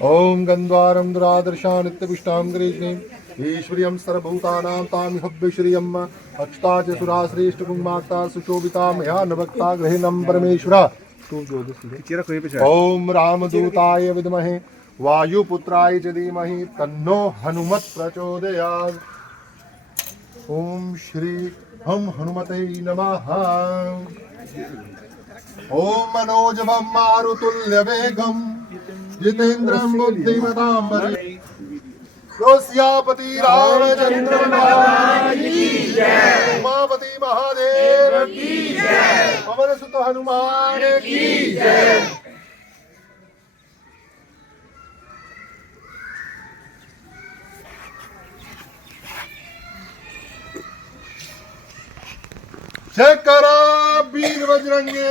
ओम गंद्वारम दुरादर्शा नित्यपुष्टां गरीष्णीं ईश्वरीयं सर्वभूतानां तामिहव्यश्रियम् अक्षता च सुराश्रेष्ठ कुमाता सुशोभिता मया नभक्ता गृहिणं परमेश्वरा। ओम रामदूताय विद्महे वायुपुत्राय च धीमहि तन्नो हनुमत् प्रचोदयात्। ओम श्री हम हनुमते नमः। ओम मनोजवं मारुतुल्यवेगं जितेन्द्रं बुद्धिमतां वरिष्ठं सियापति रामचंद्र महाराज की जय। उमापति महादेव की जय। पवन सुत हनुमान की जय। जय करा वीर बजरंगे।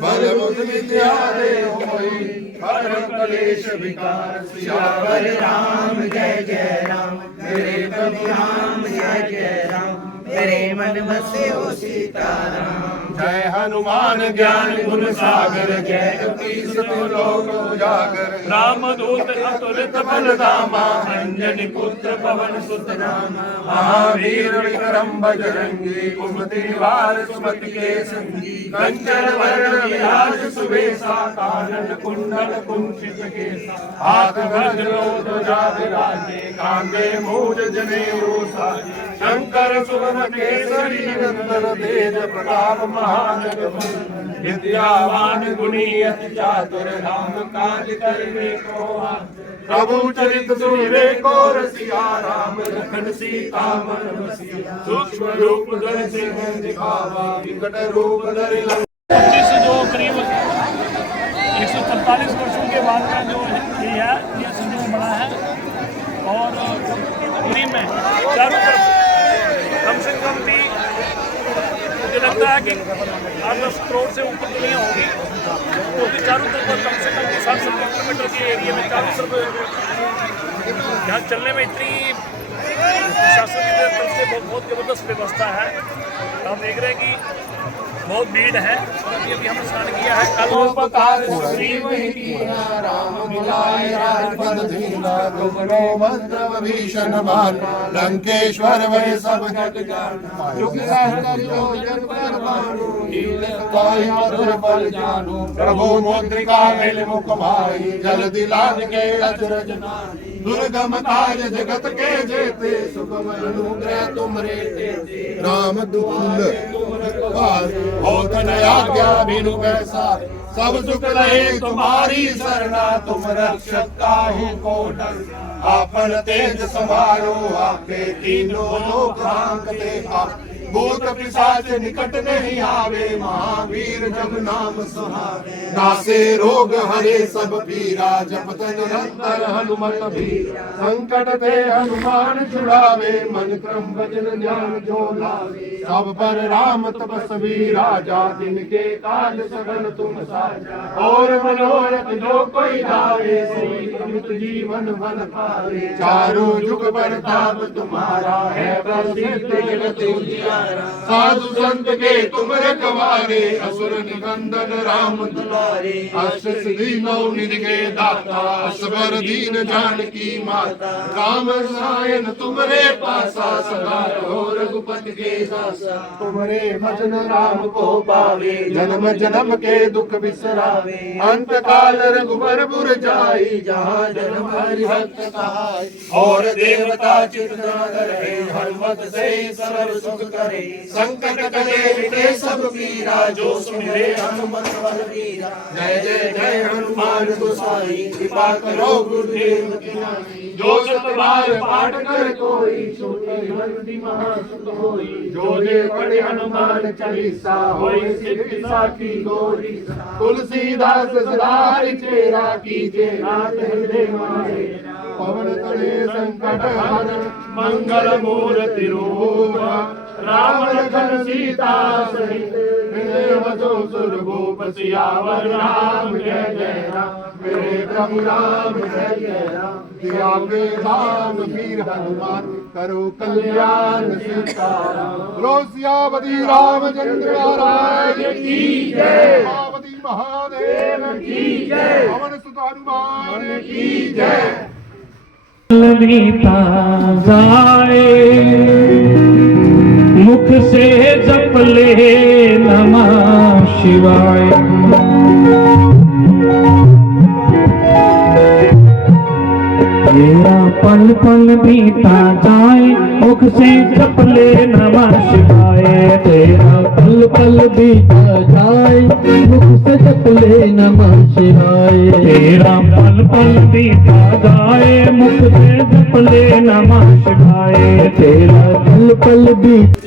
बलबुद्ध विद्या देव मोहि हरम कलेश विकार। सियावर राम जय जय राम, मेरे प्रभु राम जय जय राम, मेरे मन बसे हो सीताराम। जय हनुमान ज्ञान गुण सागर, जय कपीस लोक उजागर। रामदूत अतुलित बल धामा, अंजनी पुत्र पवन सुत नामा। महावीर विक्रम बजरंगी, कुमति निवार सुमति के संगी। कंचन वर्ण विराज सुवेशा, कानन कुंडल कुंचित केसा। हाथ वज्र ध्वजा विराजे, कांधे मूज जनेऊ साजे। शंकर सुवन केसरी नंदन, तेज प्रताप महाजगवंदन। विद्यावान गुणी अति चातुर, राम काज करने को आतुर। प्रभु चरित सुनिवे को रसिया, राम लखन सीता मन बसिया। सूक्ष्म रूप धरि सिंह दिखावा, विकट रूप धरि लंका। 25 जो करीब 145 वर्षों के बाद का जो ये है, ये संयोग बना है। और दिल्ली में चारों तरफ कम से कम भी मुझे लगता है कि 8-10 करोड़ से ऊपर दुनिया होगी, क्योंकि चारों तरफ कम से कम 60-70 किलोमीटर के एरिया में चारों तरफ यहाँ चलने में इतनी प्रशासन की तरफ से बहुत ज़बरदस्त व्यवस्था है। हम देख रहे हैं कि बहुत भीड़ है। अभी हमने स्नान किया है। कलोपकार श्रीमहि कीना, राम मिलाए राजपद दीना। तुमरो मंत्र विभीषण मान, लंकेश्वर वै सब जग जाना। जुग सहस्त्र योजन पर भानु, नील काया मधुर बल जानु। प्रभु मुद्रिका मेल मुख माही, जल दिलाद के अचरज नाहि। दुर्गम काज जगत के जेते, सुगम अनुग्रह तुमरे तेते। राम दूल बहुत आज्ञा बिनु पैसारे, सब सुख रहे तुम्हारी सरना। तुम रक्षक काहू को डर, आपन तेज समारो आपे। तीनों लोक हांकते आप, भूत पिशाच निकट नहीं आवे। महावीर जब नाम सुहावे, नासे रोग हरे सब पीरा। जपत निरंतर हनुमत बीरा, संकट ते हनुमान छुड़ावे। मन क्रम वचन ध्यान जो लावे, सब पर राम तपस्वी राजा। तिनके काज सगल तुम साजा, और मनोरथ जो कोई लावे। सोई अमित जीवन फल पावे, चारों जुग परताप तुम्हारा है। प्रसिद्ध जगत उजियारा, साधु संत के तुम रखवारे। असुर निकंदन राम दुलारे, अष्ट सिद्धि नौ निधि के दाता। असबर दीन जानकी माता, राम रसायन तुमरे पासा। सदा रहो रघुपति के सासा, तुमरे भजन राम को पावे। जन्म जन्म के दुख बिसरावे, अंत काल रघुबर पुर जाई। जहाँ जन्म हरि भक्त कहाई, और देवता चित्त न धरे। हनुमत से सर्व सुख करे, संकट कटे मिटे सब पीरा। जो सुमिरे हनुमत बलवीरा, जय जय जय हनुमान गोसाई। कृपा करो गुरुदेव की नाई, जो सत बार पाठ कर कोई। छूटे बंदी महासुख होई, जो जे पढ़े हनुमान चालीसा। होई सिद्धि साखी गौरी, तुलसीदास सदा चेरा। कीजे नाथ हृदय मारे, पवन तले संकट हरण। मंगल मूर्ति रूप, राम लखन सीता सहित। हृदय वसो सुरभूप, सियावर राम जय जय राम। मेरे प्रभु राम जय जय राम। सिया के राम वीर हनुमान, करो कल्याण सीताराम। बोलो सियापति रामचंद्र महाराज की जय। उमापति महादेव की जय। पवन सुत हनुमान की जय। मीता जाए मुख से जप ले नमः शिवाय। तेरा पल पल बीता जाए मुख से जप ले नमः शिवाय। तेरा पल पल बीता जाए मुख से जप ले नमः शिवाय। तेरा पल पल बीता जाए मुख से जप ले नमः शिवाय। तेरा पल पल बीता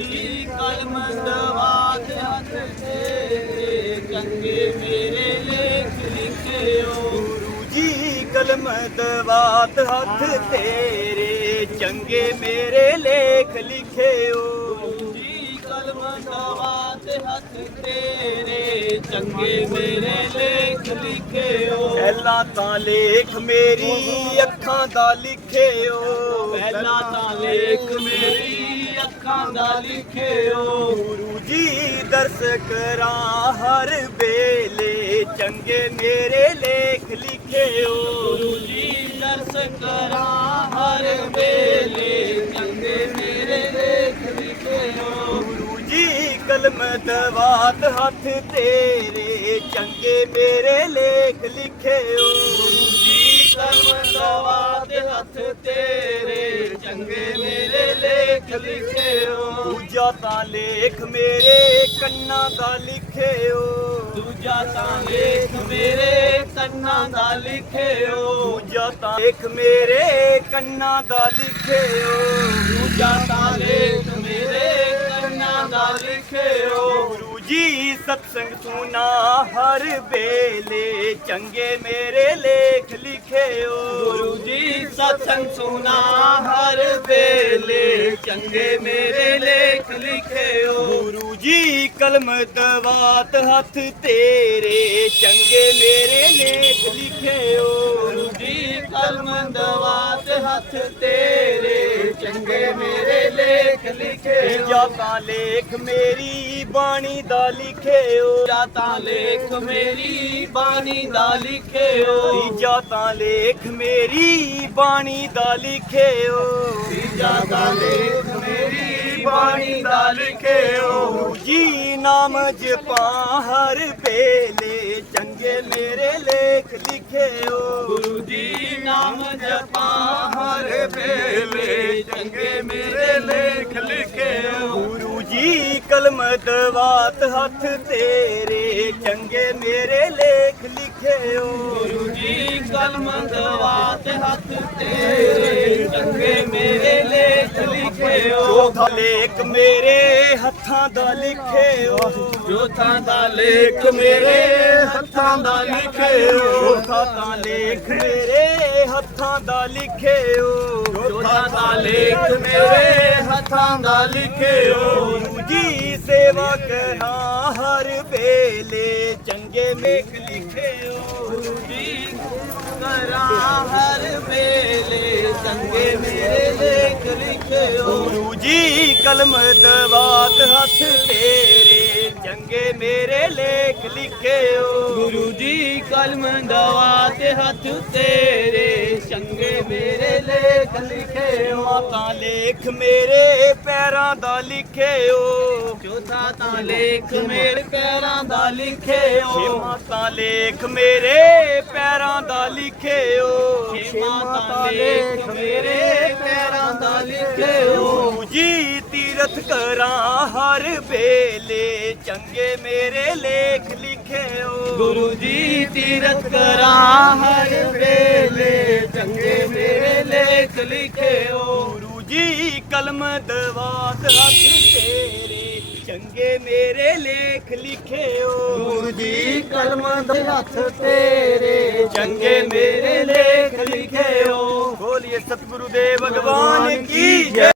कलमदवात हथ तेरे चंगे मेरे लेख लिखे ओ जी। कलमदवात हथ तेरे चंगे मेरे लेख लिखे ओ। पहला तां लेख मेरी अखां दा लिखे ओ। पहला तां लेख मेरी अखां दा लिखे ओ। गुरु जी दर्श करां हर बेले चंगे मेरे लेख लिखे ओ। गुरु जी दर्श करां हर बेले चंगे मेरे लेख लिखे ओ। गुरु जी कलमदवात हथ तेरे चंगे मेरे लेख लिखे ओ। गुरु जी कलमदवात हथ तेरे चंगे मेरे लेख लिखे ओ। दूजा तां लेख मेरे कन्ना दा लिखे ओ। दूजा तां लेख मेरे कन्ना दा लिखे ओ। दूजा तां लेख मेरे कन्ना दा लिखे ओ। दूजा तां लेख मेरे कन्ना दा लिखे ओ। गुरु जी सत्संग सुना हर बेले चंगे मेरे लेख लिखे ओ। गुरु जी सत्संग सुना हर बेले चंगे मेरे लेख लिखे ओ। गुरु जी कलमदवात हथ तेरे चंगे मेरे लेख लिखे ओ। गुरु जी कलमदवात हथ तेरे चंगे मेरे लेख लिखे ओ। जाता लेख मेरी बाणी दा लिखे ओ। जाता लेख मेरी बाणी दा लिखे ओ। जाता लेख मेरी बाणी दा लिखे ओ। जाता लेख मेरी बाणी दा लिखे ओ। जी नाम जपा हर बेले चंगे मेरे लेख लिखे ओ। गुरु जी नाम जपा हर बेले चंगे मेरे लेख लिखे ओ। गुरु जी कलमदवात हथ तेरे चंगे मेरे लेख लिखे ओ। गुरु जी कलमदवात हथ तेरे चंगे मेरे लेख लिखे ओ। चौथा लेख मेरे हत्थां दा लिखे ओ। चौथा दा लेख मेरे हत्थां दा लिखे ओ। चौथा दा लेख मेरे हत्थां दा लिखे ओ। चौथा दा लेख मेरे हत्थां दा लिखे ओ। जी सेवा करा हर बेले चंगे मेघ लिखे ओ। गुरु जी करा हर बेले चंगे मेरे लेख लिखे ओ। गुरु जी कलमदवात हथ तेरे चंगे मेरे लेख लिखे ओ। गुरु जी कलमदवात हथ तेरे चंगे मेरे लेख लिखे ओ। माता लेख मेरे पैरां दा लिखे ओ। चौथा तां लेख मेरे पैरां दा लिखे ओ। माता लेख मेरे पैरां दा लिखे ओ। माता लेख मेरे पैरां दा लिखे ओ। जी तीरथ करा हर बेले चंगे मेरे लेख लिखे ओ। गुरु जी तीरथ करा हर बेले चंगे मेरे लेख लिखे ओ। गुरु जी कलमदवात हथ तेरे चंगे मेरे लेख लिखे ओ। गुरु जी कलमदवात हथ तेरे चंगे मेरे लेख लिखे ओ। बोलिए सतगुरुदेव भगवान की जय।